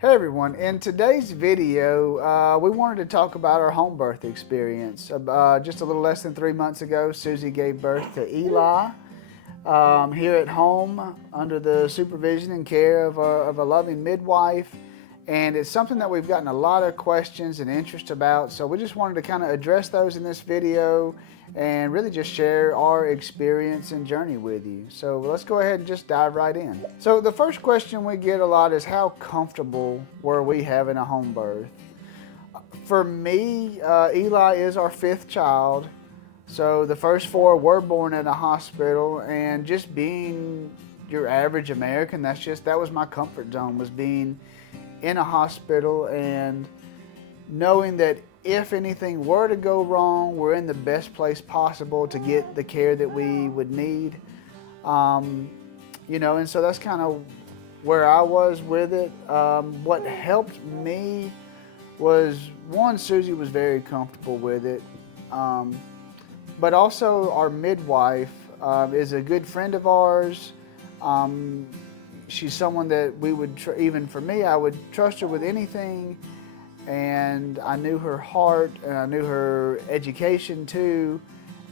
Hey everyone, in today's video, we wanted to talk about our home birth experience. Just a little less than 3 months ago, Susie gave birth to Eli here at home under the supervision and care of a loving midwife. And it's something that we've gotten a lot of questions and interest about, so we just wanted to kind of address those in this video and really just share our experience and journey with you. So let's go ahead and just dive right in. So the first question we get a lot is, how comfortable were we having a home birth? For me, Eli is our fifth child. So the first four were born at a hospital, and just being your average American, that was my comfort zone, was being in a hospital and knowing that if anything were to go wrong, we're in the best place possible to get the care that we would need. And so that's kind of where I was with it. What helped me was, one, Susie was very comfortable with it. But also our midwife is a good friend of ours. She's someone that we would, even for me, I would trust her with anything. And I knew her heart, and I knew her education too.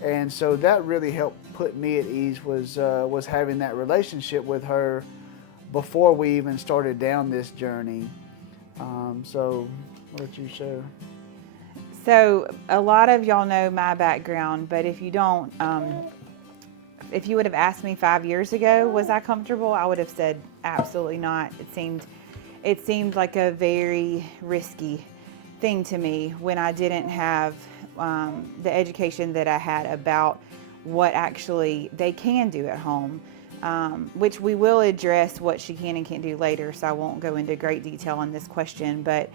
And so that really helped put me at ease, was having that relationship with her before we even started down this journey. So what did you share? So a lot of y'all know my background, but if you don't, if you would have asked me 5 years ago, was I comfortable? I would have said absolutely not. It seemed like a very risky thing to me when I didn't have the education that I had about what actually they can do at home, which we will address what she can and can't do later, so I won't go into great detail on this question. But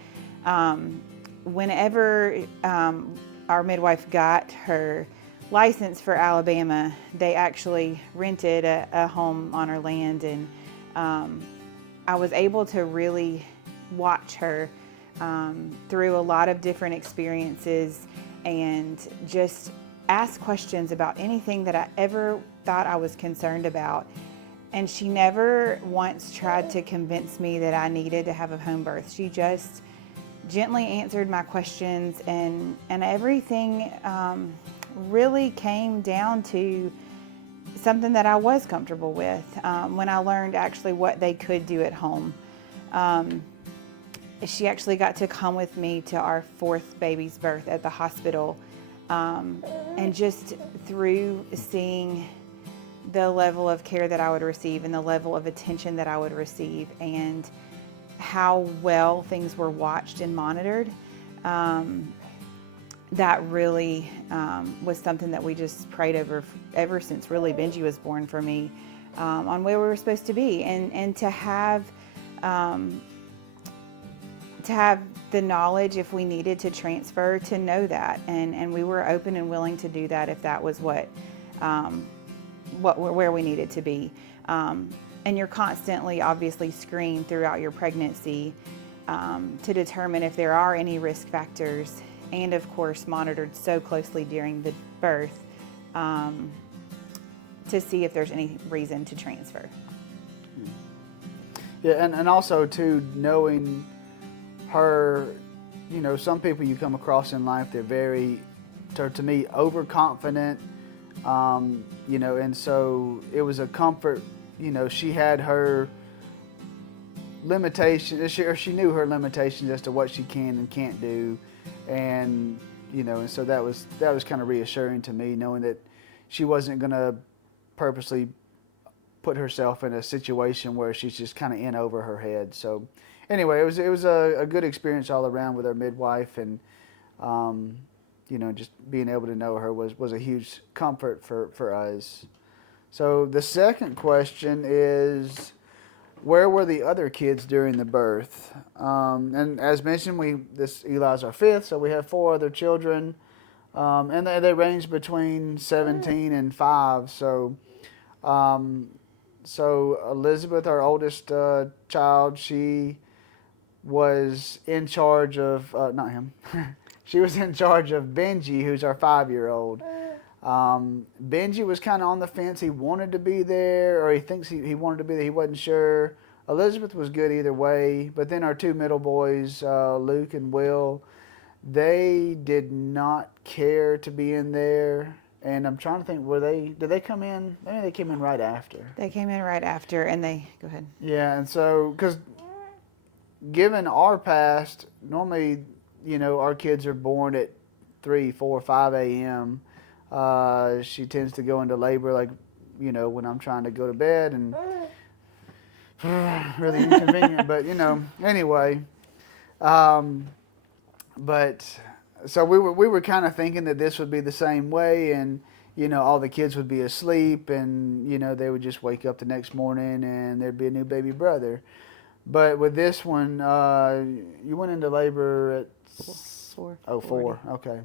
whenever our midwife got her license for Alabama, they actually rented a home on her land, and I was able to really watch her through a lot of different experiences and just ask questions about anything that I ever thought I was concerned about. And she never once tried to convince me that I needed to have a home birth. She just gently answered my questions, and everything really came down to something that I was comfortable with when I learned actually what they could do at home. She actually got to come with me to our fourth baby's birth at the hospital, and just through seeing the level of care that I would receive and the level of attention that I would receive and how well things were watched and monitored, that really was something that we just prayed over ever since really Benji was born for me, on where we were supposed to be, and to have the knowledge if we needed to transfer, to know that, and we were open and willing to do that if that was where we needed to be. And you're constantly obviously screened throughout your pregnancy to determine if there are any risk factors, and of course monitored so closely during the birth to see if there's any reason to transfer. Yeah, and also too, knowing her, some people you come across in life, they're very, to me, overconfident, and so it was a comfort. She had her limitations, or she knew her limitations as to what she can and can't do, and so that was kind of reassuring to me, knowing that she wasn't going to purposely put herself in a situation where she's just kind of in over her head. So anyway, it was a good experience all around with our midwife, and just being able to know her was a huge comfort for us. So the second question is, where were the other kids during the birth? And as mentioned, Eli's our fifth, so we have four other children, and they range between 17 and 5. So Elizabeth, our oldest child, she was in charge of, not him, she was in charge of Benji, who's our 5-year-old. Benji was kind of on the fence. He wanted to be there, or he thinks he wanted to be there. He wasn't sure. Elizabeth was good either way, but then our two middle boys, Luke and Will, they did not care to be in there. And I'm trying to think, did they come in? Maybe they came in right after. They came in right after, and go ahead. Yeah, and so, because given our past, normally, our kids are born at 3, 4, 5 a.m. She tends to go into labor like, when I'm trying to go to bed, and really inconvenient, but, anyway. But so we were kind of thinking that this would be the same way, and all the kids would be asleep, and they would just wake up the next morning and there'd be a new baby brother. But with this one, you went into labor at 4. Oh, 4. Okay,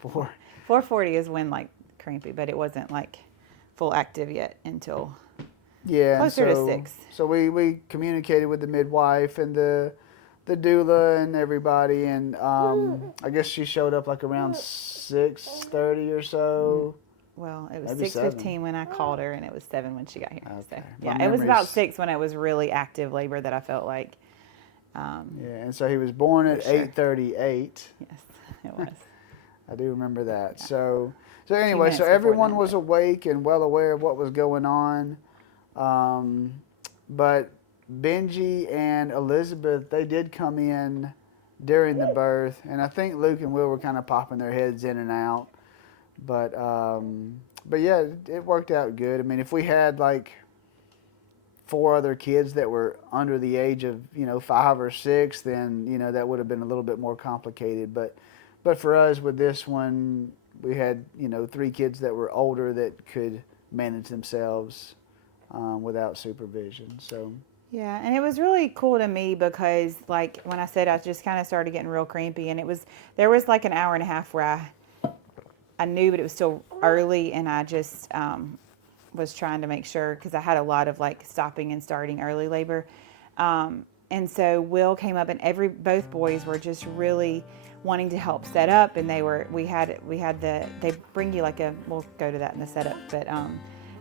4. 4:40 is when crampy, but it wasn't full active yet until closer to 6. So we communicated with the midwife and the doula and everybody, and I guess she showed up around 6:30 or so. Well, it was Maybe 6:15 when I called her, and it was 7 when she got here. Okay. So, yeah, it was about 6 when it was really active labor that I felt like. Yeah, and so he was born at 8:38. Yes, it was. I do remember that. Yeah. So anyway, so everyone was awake and well aware of what was going on. But Benji and Elizabeth, they did come in during the birth, and I think Luke and Will were kind of popping their heads in and out. But yeah, it worked out good. I mean, if we had 4 other kids that were under the age of 5 or 6, then that would have been a little bit more complicated. But for us with this one, we had 3 kids that were older that could manage themselves without supervision. So. Yeah, and it was really cool to me because, when I said I just kind of started getting real crampy, and there was an hour and a half where I knew, but it was still early, and I just was trying to make sure, because I had a lot of stopping and starting early labor. And so Will came up, and both boys were just really wanting to help set up, and they bring you we'll go to that in the setup, but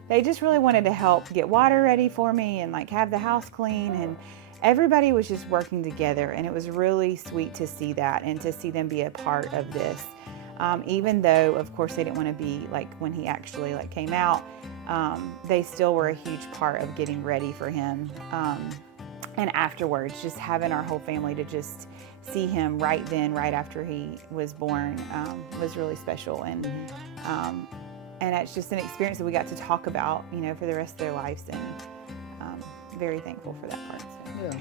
they just really wanted to help get water ready for me and have the house clean, and everybody was just working together, and it was really sweet to see that and to see them be a part of this. Even though, of course, they didn't want to be when he actually came out, they still were a huge part of getting ready for him. And afterwards, just having our whole family to just see him right after he was born, was really special. And it's just an experience that we got to talk about, for the rest of their lives, and very thankful for that part. So. Yeah.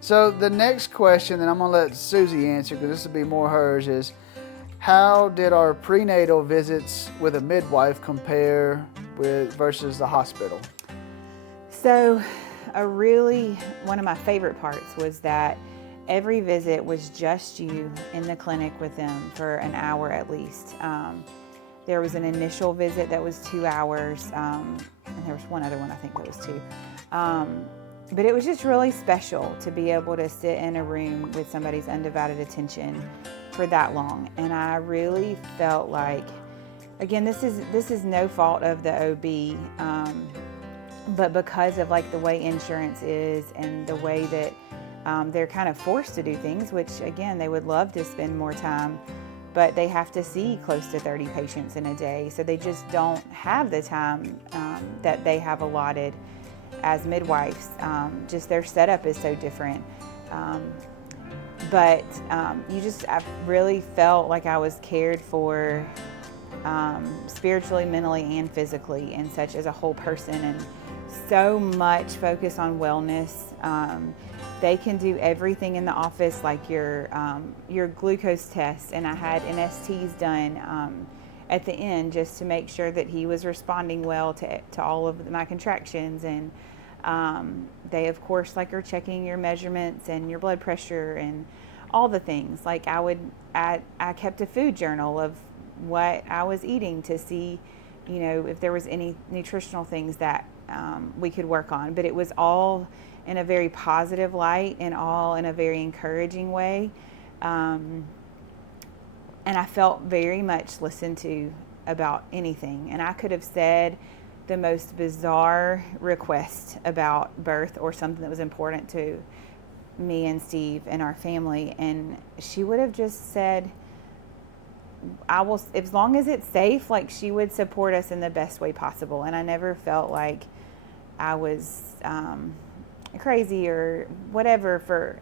So the next question that I'm going to let Susie answer, because this will be more hers, is how did our prenatal visits with a midwife compare versus the hospital? So one of my favorite parts was that every visit was just you in the clinic with them for an hour at least. There was an initial visit that was 2 hours, and there was one other one I think that was 2. But it was just really special to be able to sit in a room with somebody's undivided attention for that long. And I really felt again, this is no fault of the OB, but because of the way insurance is and the way that they're kind of forced to do things, which again, they would love to spend more time, but they have to see close to 30 patients in a day. So they just don't have the time that they have allotted as midwives. Just their setup is so different. But I really felt like I was cared for spiritually, mentally, and physically, and such as a whole person, and so much focus on wellness. They can do everything in the office, like your glucose test, and I had NSTs done at the end just to make sure that he was responding well to all of my contractions, and they of course are checking your measurements and your blood pressure and all the things. I kept a food journal of what I was eating to see, if there was any nutritional things that we could work on. But it was all in a very positive light and all in a very encouraging way. And I felt very much listened to about anything. And I could have said the most bizarre request about birth or something that was important to me and Steve and our family, and she would have just said, I will, as long as it's safe, like she would support us in the best way possible. And I never felt like I was crazy or whatever for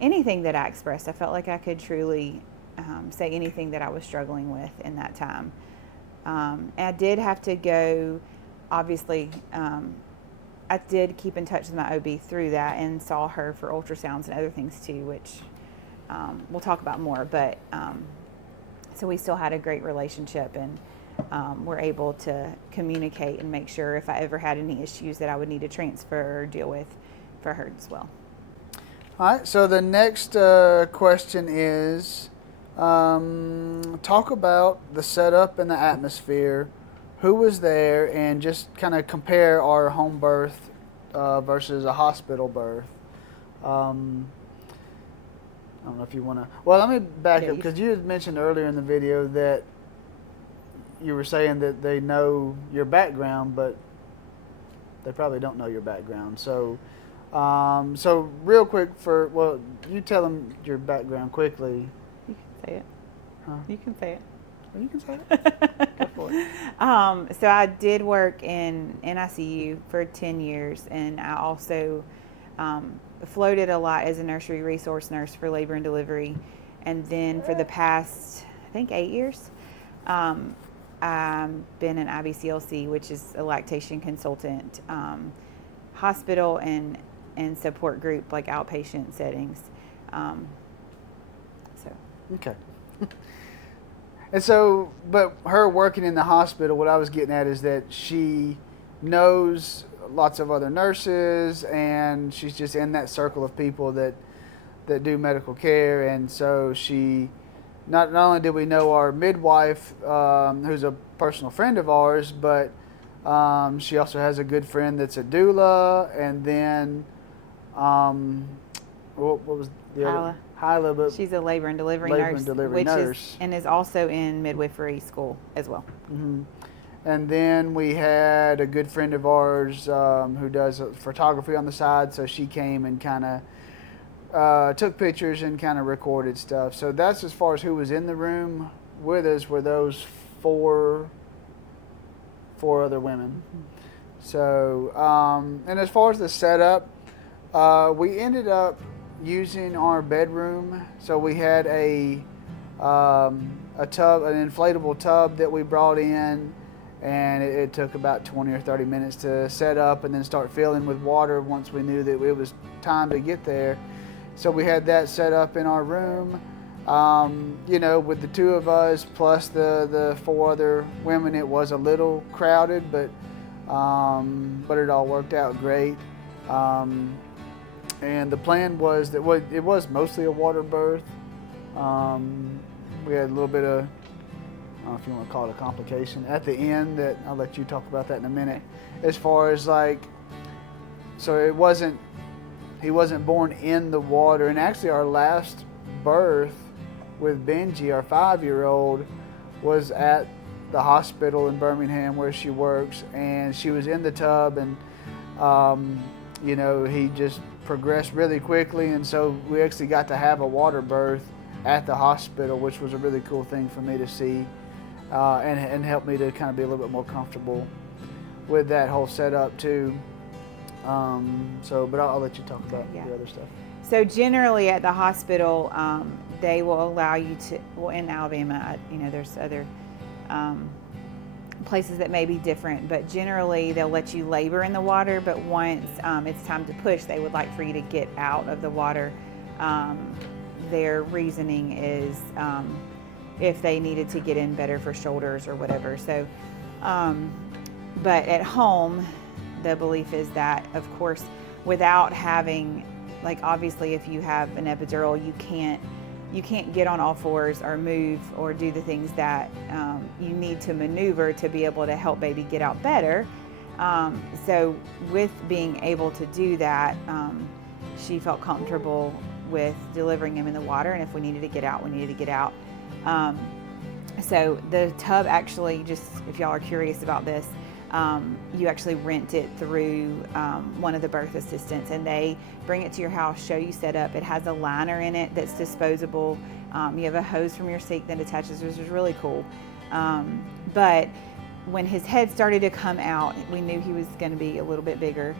anything that I expressed. I felt like I could truly say anything that I was struggling with in that time. I did have to go, obviously, I did keep in touch with my OB through that and saw her for ultrasounds and other things too, which we'll talk about more. But so we still had a great relationship, and were able to communicate and make sure if I ever had any issues that I would need to transfer or deal with for her as well. All right, so the next question is, talk about the setup and the atmosphere, who was there, and just kind of compare our home birth versus a hospital birth. I don't know if you want to. Well, let me back up, because you had mentioned earlier in the video that you were saying that they know your background, but they probably don't know your background. So, so real quick you tell them your background quickly. You can say it. Huh? You can say it. Well, you can say it. Go for it. So I did work in NICU for 10 years, and I also floated a lot as a nursery resource nurse for labor and delivery. And then for the past, I think, 8 years, I've been an IBCLC, which is a lactation consultant, hospital and support group, like outpatient settings. Okay. And so, but her working in the hospital, what I was getting at is that she knows lots of other nurses, and she's just in that circle of people that do medical care. And so she, not only did we know our midwife, who's a personal friend of ours, but she also has a good friend that's a doula, and then what was the other? Hyla, but she's a labor and delivery nurse, and is also in midwifery school as well. Mm-hmm. And then we had a good friend of ours who does photography on the side, so she came and kind of took pictures and kind of recorded stuff. So that's as far as who was in the room with us, were those four other women. Mm-hmm. So, and as far as the setup, we ended up using our bedroom. So we had a tub, an inflatable tub that we brought in, and it took about 20 or 30 minutes to set up and then start filling with water once we knew that it was time to get there. So we had that set up in our room, you know, with the two of us plus the four other women. It was a little crowded, but it all worked out great. And the plan was that it was mostly a water birth. We had a little bit of, I don't know if you want to call it a complication at the end, that I'll let you talk about that in a minute. As far as like, so he wasn't born in the water. And actually our last birth with Benji, our 5-year-old, was at the hospital in Birmingham where she works, and she was in the tub, and you know, he just progressed really quickly, and so we actually got to have a water birth at the hospital, which was a really cool thing for me to see, and helped me to kind of be a little bit more comfortable with that whole setup too. But I'll let you talk about the other stuff. So generally at the hospital, they will allow you to, well, in Alabama, you know, there's other places that may be different, but generally they'll let you labor in the water, but once it's time to push, they would like for you to get out of the water. Their reasoning is if they needed to get in better for shoulders or whatever. So, but at home, the belief is that, of course, without having, like, obviously if you have an epidural, you can't get on all fours or move or do the things that you need to maneuver to be able to help baby get out better. So with being able to do that, she felt comfortable with delivering him in the water, and if we needed to get out, we needed to get out. So the tub actually, just if y'all are curious about this, you actually rent it through one of the birth assistants, and they bring it to your house, show you set up. It has a liner in it that's disposable. You have a hose from your sink that attaches, which is really cool. But when his head started to come out, we knew he was going to be a little bit bigger.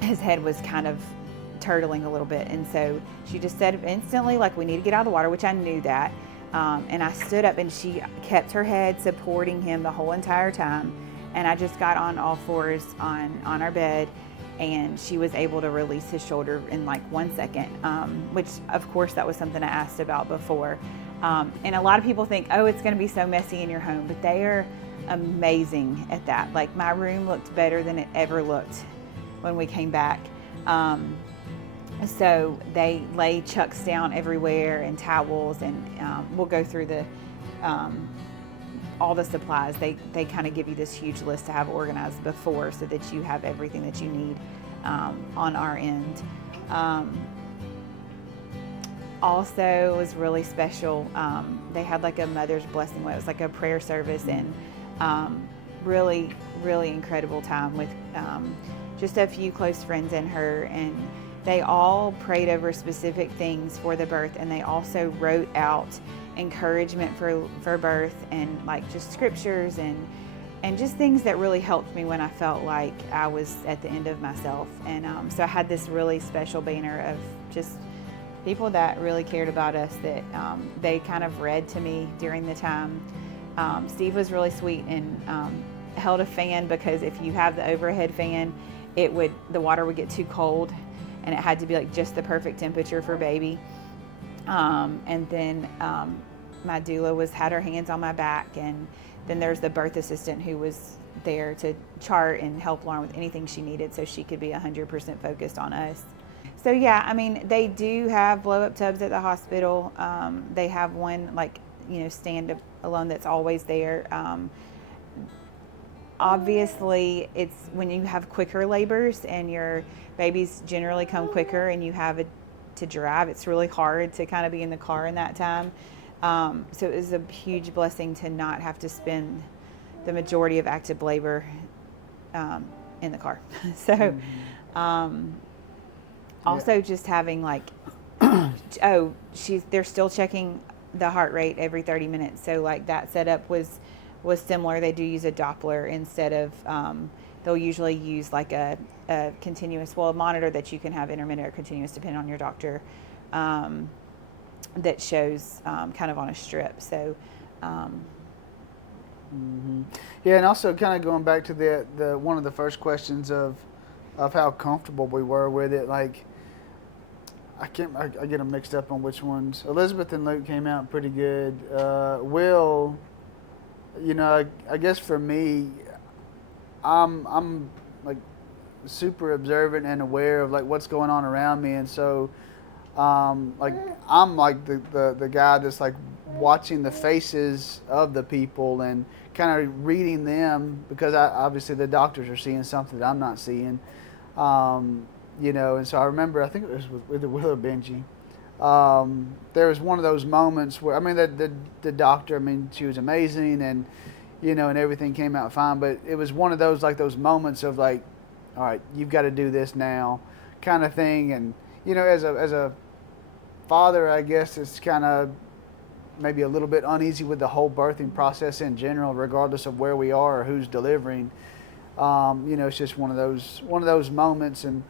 His head was kind of turtling a little bit, and so she just said instantly, like, we need to get out of the water, which I knew that. And I stood up, and she kept her head supporting him the whole entire time. And I just got on all fours on our bed, and she was able to release his shoulder in like 1 second, which of course that was something I asked about before. And a lot of people think, oh, it's going to be so messy in your home, but they are amazing at that. Like, my room looked better than it ever looked when we came back. So they lay chucks down everywhere and towels, and we'll go through all the supplies. They kind of give you this huge list to have organized before, so that you have everything that you need on our end. Also, it was really special. They had like a mother's blessing. It was like a prayer service, and really, really incredible time with just a few close friends and her. And they all prayed over specific things for the birth, and they also wrote out encouragement for birth, and like just scriptures and just things that really helped me when I felt like I was at the end of myself. And so I had this really special banner of just people that really cared about us, that they kind of read to me during the time. Steve was really sweet and held a fan, because if you have the overhead fan, the water would get too cold, and it had to be like just the perfect temperature for baby. And then my doula had her hands on my back, and then there's the birth assistant who was there to chart and help Lauren with anything she needed, so she could be 100% focused on us. So yeah, I mean, they do have blow-up tubs at the hospital. They have one, like, stand alone that's always there. Obviously, it's when you have quicker labors and your babies generally come quicker and you have to drive, it's really hard to kind of be in the car in that time. So it was a huge blessing to not have to spend the majority of active labor in the car. So also just having like, they're still checking the heart rate every 30 minutes. So like that setup was similar. They do use a Doppler instead of, they'll usually use like a continuous, a monitor that you can have intermittent or continuous depending on your doctor, that shows kind of on a strip. So yeah, and also kind of going back to the one of the first questions of how comfortable we were with it. Like, I get them mixed up on which ones. Elizabeth and Luke came out pretty good. Will, I guess for me, I'm like super observant and aware of like what's going on around me, and so like I'm like the guy that's like watching the faces of the people and kind of reading them, because obviously the doctors are seeing something that I'm not seeing. And so I remember, I think it was with Will or Benji. There was one of those moments where, I mean, the doctor, I mean, she was amazing, and and everything came out fine. But it was one of those moments of like, all right, you've got to do this now, kind of thing. And as a father, I guess it's kind of maybe a little bit uneasy with the whole birthing process in general, regardless of where we are or who's delivering. It's just one of those moments, and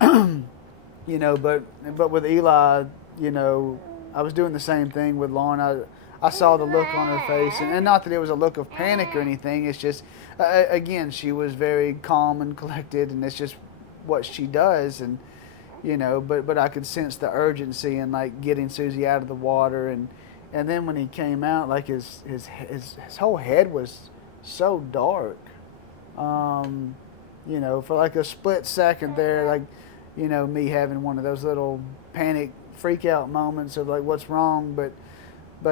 but with Eli, I was doing the same thing with Lauren. I saw the look on her face, and not that it was a look of panic or anything. It's just, again, she was very calm and collected, and it's just what she does, and but I could sense the urgency in like getting Susie out of the water, and then when he came out, like his whole head was so dark. For like a split second there, like, me having one of those little panic freak out moments of like, what's wrong? But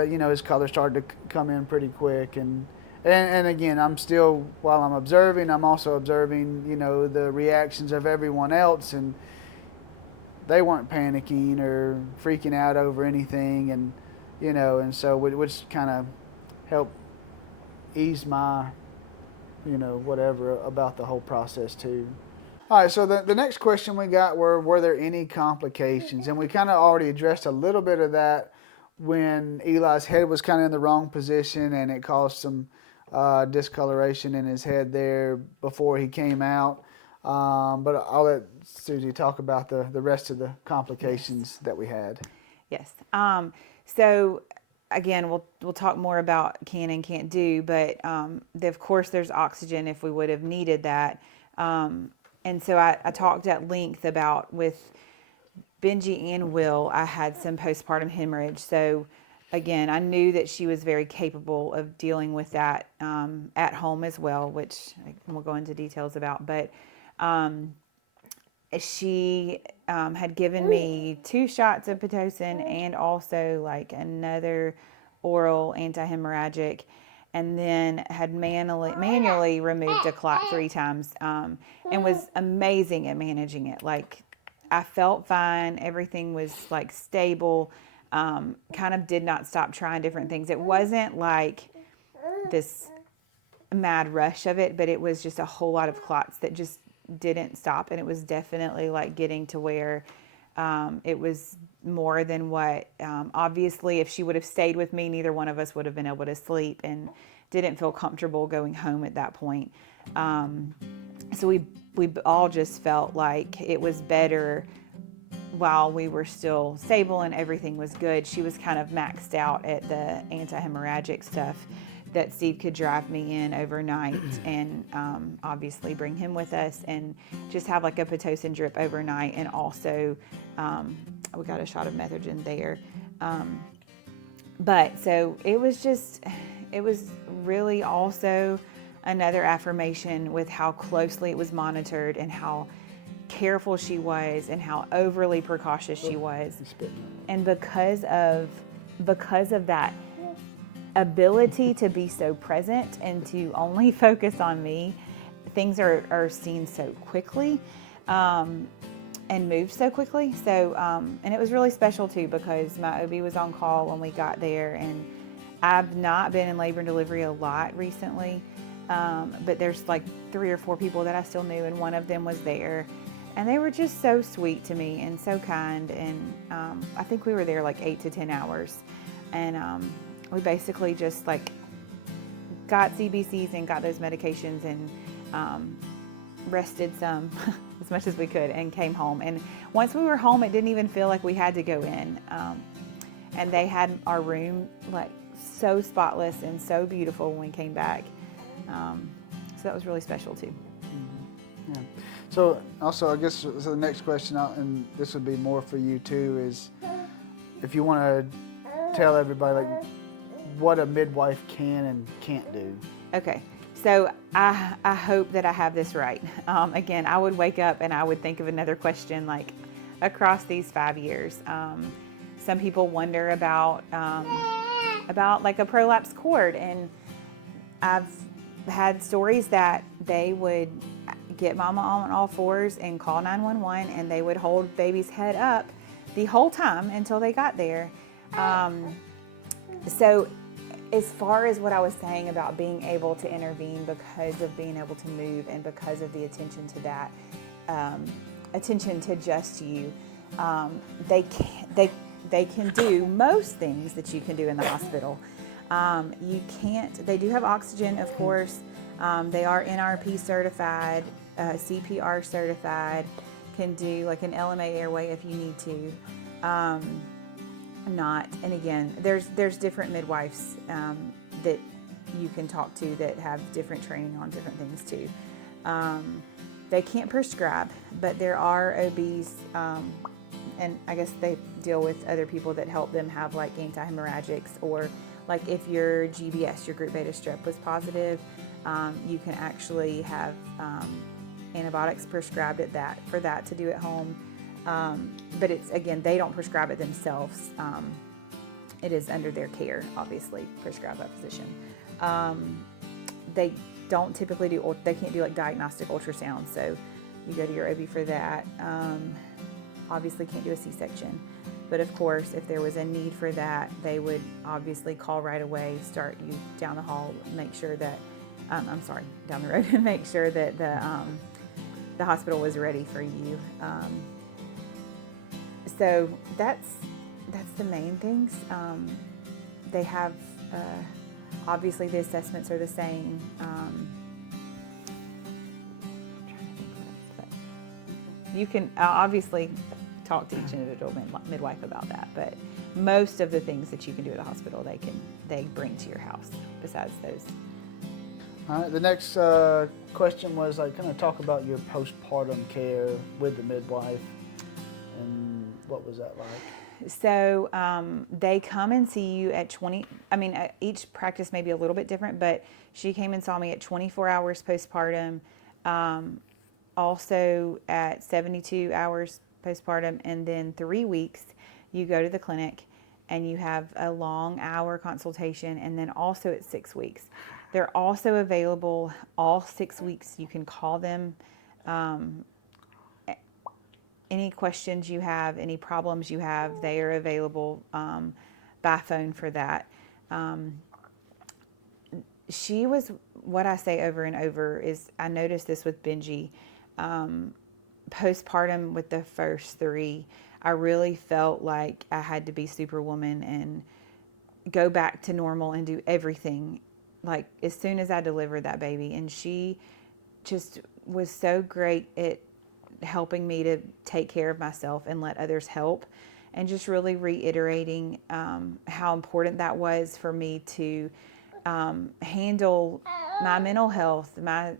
his color started to come in pretty quick. And again, I'm still, while I'm observing, I'm also observing, the reactions of everyone else. And they weren't panicking or freaking out over anything. And, and so which kind of helped ease my whatever about the whole process too. All right, so the next question we got were there any complications? And we kind of already addressed a little bit of that when Eli's head was kind of in the wrong position and it caused some discoloration in his head there before he came out. But I'll let Susie talk about the rest of the complications that we had. Yes. So again, we'll talk more about can and can't do, but of course there's oxygen if we would have needed that. And so I talked at length about with Benji and Will, I had some postpartum hemorrhage. So again, I knew that she was very capable of dealing with that at home as well, which we'll go into details about. But she had given me 2 shots of Pitocin and also like another oral antihemorrhagic, and then had manually removed a clot 3 times, and was amazing at managing it. Like, I felt fine. Everything was like stable. Kind of did not stop trying different things. It wasn't like this mad rush of it, but it was just a whole lot of clots that just didn't stop. And it was definitely like getting to where it was more than what, obviously, if she would have stayed with me, neither one of us would have been able to sleep, and didn't feel comfortable going home at that point. So we all just felt like it was better while we were still stable and everything was good. She was kind of maxed out at the antihemorrhagic stuff that Steve could drive me in overnight and obviously bring him with us and just have like a Pitocin drip overnight. And also we got a shot of Methergin there. But so it was really also another affirmation with how closely it was monitored and how careful she was and how overly precautious she was. And because of that ability to be so present and to only focus on me, things are seen so quickly and moved so quickly. So and it was really special too, because my OB was on call when we got there, and I've not been in labor and delivery a lot recently, but there's like 3 or 4 people that I still knew, and one of them was there. And they were just so sweet to me and so kind. And I think we were there like 8 to 10 hours. And we basically just like got CBCs and got those medications and rested some as much as we could and came home. And once we were home, it didn't even feel like we had to go in. And they had our room like so spotless and so beautiful when we came back. So that was really special too. Yeah. So also, I guess the next question, and this would be more for you too, is if you want to tell everybody like what a midwife can and can't do. Okay, so I hope that I have this right. Again, I would wake up and I would think of another question like across these 5 years. Some people wonder about like a prolapse cord, and I've had stories that they would get mama on all fours and call 911, and they would hold baby's head up the whole time until they got there. So as far as what I was saying about being able to intervene because of being able to move and because of the attention to that, attention to just you, they can do most things that you can do in the hospital. They do have oxygen, of course. They are NRP certified, CPR certified, can do like an LMA airway if you need to. And again, there's different midwives that you can talk to that have different training on different things too. They can't prescribe, but there are OBs, and I guess they deal with other people that help them have like antihemorrhagics, or like if your GBS, your group beta strep, was positive, you can actually have antibiotics prescribed for that to do at home. But it's, again, they don't prescribe it themselves. It is under their care, obviously, prescribed by physician. They don't typically they can't do like diagnostic ultrasound, so you go to your OB for that. Obviously can't do a C-section. But of course, if there was a need for that, they would obviously call right away, start you down the hall, make sure that I'm sorry, down the road, and make sure that the hospital was ready for you. So that's the main things. They have, obviously the assessments are the same. You can obviously talk to each individual midwife about that, but most of the things that you can do at the hospital, they bring to your house besides those. All right, the next question was like kind of talk about your postpartum care with the midwife, and what was that like? So they come and see you at 20, each practice may be a little bit different, but she came and saw me at 24 hours postpartum, also at 72 hours postpartum, and then 3 weeks you go to the clinic and you have a long hour consultation, and then also at 6 weeks. They're also available all 6 weeks. You can call them. Any questions you have, any problems you have, they are available by phone for that. She was, what I say over and over is, I noticed this with Benji, postpartum with the first 3, I really felt like I had to be Superwoman and go back to normal and do everything like as soon as I delivered that baby. And she just was so great at helping me to take care of myself and let others help, and just really reiterating how important that was for me to handle my mental health, my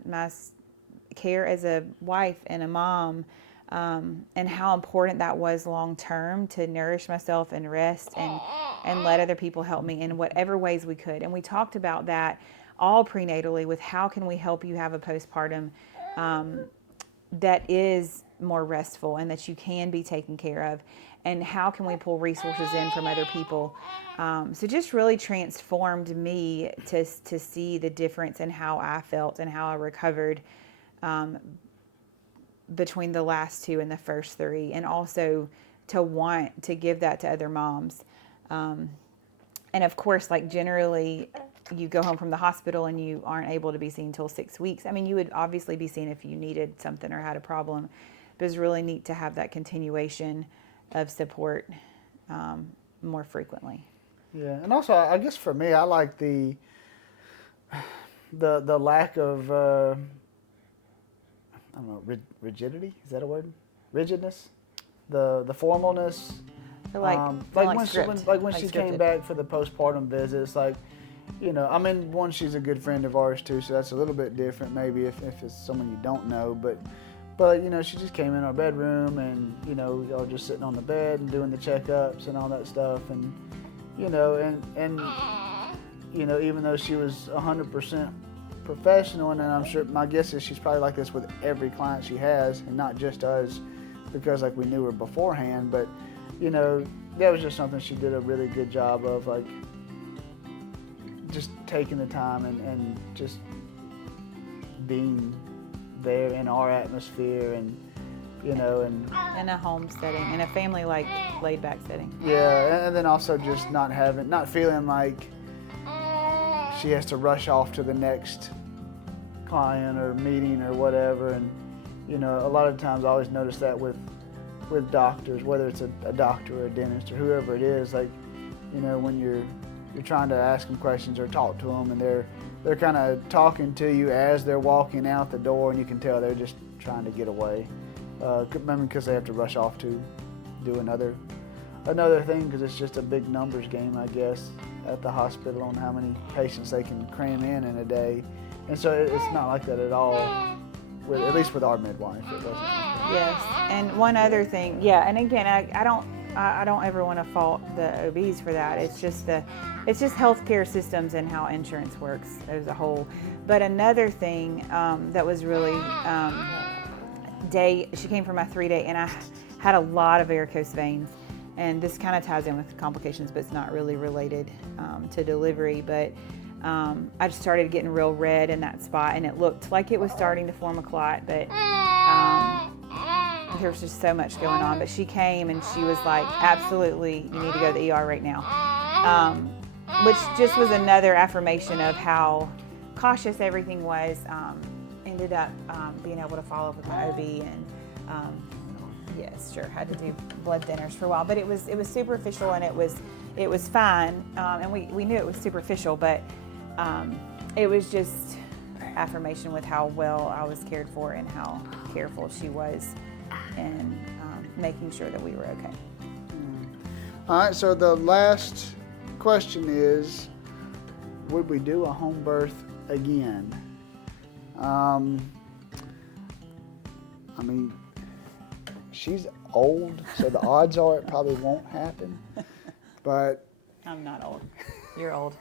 care as a wife and a mom, and how important that was long term to nourish myself and rest and let other people help me in whatever ways we could. And we talked about that all prenatally with how can we help you have a postpartum that is more restful and that you can be taken care of, and how can we pull resources in from other people. So just really transformed me to see the difference in how I felt and how I recovered between the last 2 and the first 3, and also to want to give that to other moms. And of course, like generally you go home from the hospital and you aren't able to be seen until 6 weeks. I mean, you would obviously be seen if you needed something or had a problem, but it's really neat to have that continuation of support more frequently. Yeah, and also I guess for me, I like the lack of I don't know, rigidity. Is that a word? Rigidness, the formalness. Like when she came back for the postpartum visits, like, you know, I mean, one, she's a good friend of ours too, so that's a little bit different maybe if it's someone you don't know, but you know, she just came in our bedroom and, you know, y'all just sitting on the bed and doing the checkups and all that stuff, and you know, and you know, even though she was 100% professional, and I'm sure, my guess is she's probably like this with every client she has, and not just us, because like we knew her beforehand, but you know, that was just something she did a really good job of, like just taking the time and just being there in our atmosphere, and you know, and in a home setting, in a family like laid back setting. Yeah, and then also just not feeling like she has to rush off to the next client or meeting or whatever. And you know, a lot of times I always notice that with doctors, whether it's a doctor or a dentist or whoever it is, like, you know, when you're trying to ask them questions or talk to them, and they're kind of talking to you as they're walking out the door, and you can tell they're just trying to get away, because they have to rush off to do another thing, because it's just a big numbers game, I guess, at the hospital on how many patients they can cram in a day. And so it's not like that at all, at least with our midwife. It wasn't like that. Yes, and one other thing, and again, I don't ever want to fault the OBs for that. It's just healthcare systems and how insurance works as a whole. But another thing that was really she came for my 3-day, and I had a lot of varicose veins, and this kind of ties in with complications, but it's not really related to delivery. But I just started getting real red in that spot, and it looked like it was starting to form a clot, but there was just so much going on. But she came and she was like, absolutely, you need to go to the ER right now. Which just was another affirmation of how cautious everything was, ended up being able to follow up with my OB, and yes, sure, had to do blood thinners for a while, but it was superficial, and it was fine, and we knew it was superficial, but it was just affirmation with how well I was cared for and how careful she was, and making sure that we were okay. All right, so the last question is, would we do a home birth again? I mean, she's old, so the odds are it probably won't happen, but... I'm not old. You're old.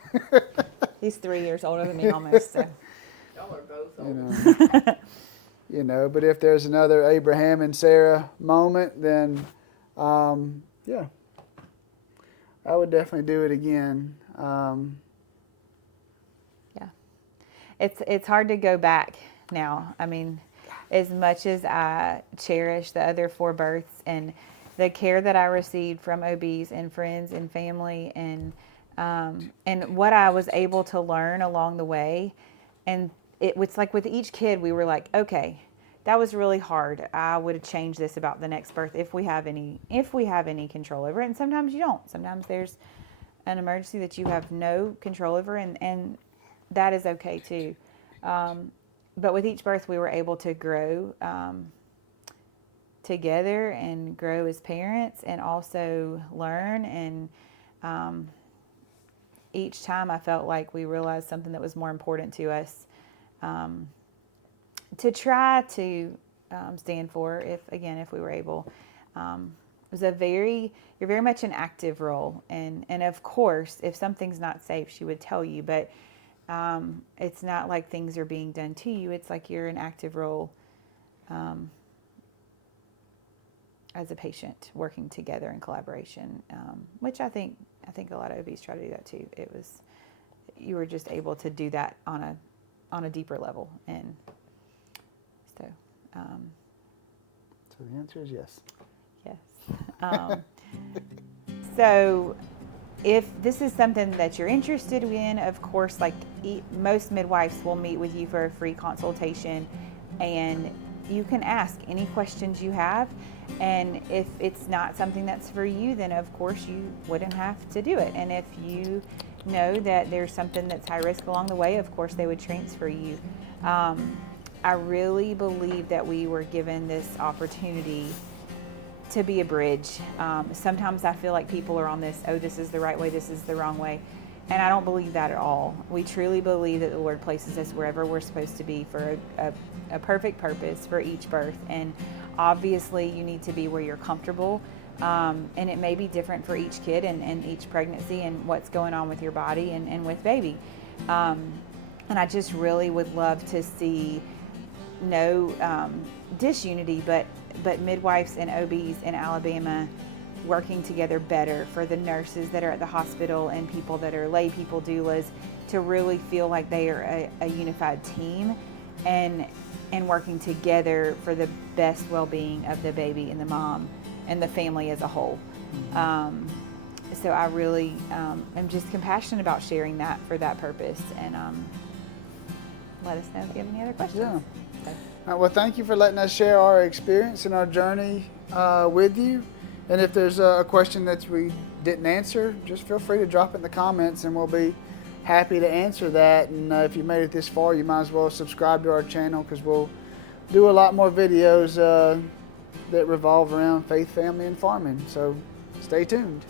He's 3 years older than me almost, so. Y'all are both old. You know, but if there's another Abraham and Sarah moment, then, yeah, I would definitely do it again. Yeah. It's hard to go back now. I mean, as much as I cherish the other 4 births and the care that I received from OBs and friends and family, and what I was able to learn along the way, and it's like with each kid, we were like, okay, that was really hard. I would have changed this about the next birth if we have any control over it. And sometimes you don't. Sometimes there's an emergency that you have no control over, and that is okay too. But with each birth, we were able to grow together and grow as parents, and also learn. And each time I felt like we realized something that was more important to us, to try to stand for, if we were able. It was you're very much an active role, and of course, if something's not safe, she would tell you, but it's not like things are being done to you. It's like you're an active role as a patient, working together in collaboration, which I think a lot of OBs try to do that too. You were just able to do that on a deeper level, and so. So the answer is yes. Yes. So if this is something that you're interested in, of course, like most midwives will meet with you for a free consultation, and you can ask any questions you have. And if it's not something that's for you, then of course you wouldn't have to do it. And if you know that there's something that's high risk along the way, of course they would transfer you. I really believe that we were given this opportunity to be a bridge. Sometimes I feel like people are on this, this is the right way, this is the wrong way. And I don't believe that at all. We truly believe that the Lord places us wherever we're supposed to be for a perfect purpose for each birth. And obviously you need to be where you're comfortable. And it may be different for each kid and each pregnancy and what's going on with your body and with baby. And I just really would love to see no disunity, but midwives and OBs in Alabama working together better, for the nurses that are at the hospital and people that are lay people, doulas, to really feel like they are a unified team and working together for the best well-being of the baby and the mom and the family as a whole. So I really am just compassionate about sharing that for that purpose, and let us know if you have any other questions. Yeah. Well, thank you for letting us share our experience and our journey with you. And if there's a question that we didn't answer, just feel free to drop it in the comments, and we'll be happy to answer that. And if you made it this far, you might as well subscribe to our channel, because we'll do a lot more videos that revolve around faith, family, and farming. So stay tuned.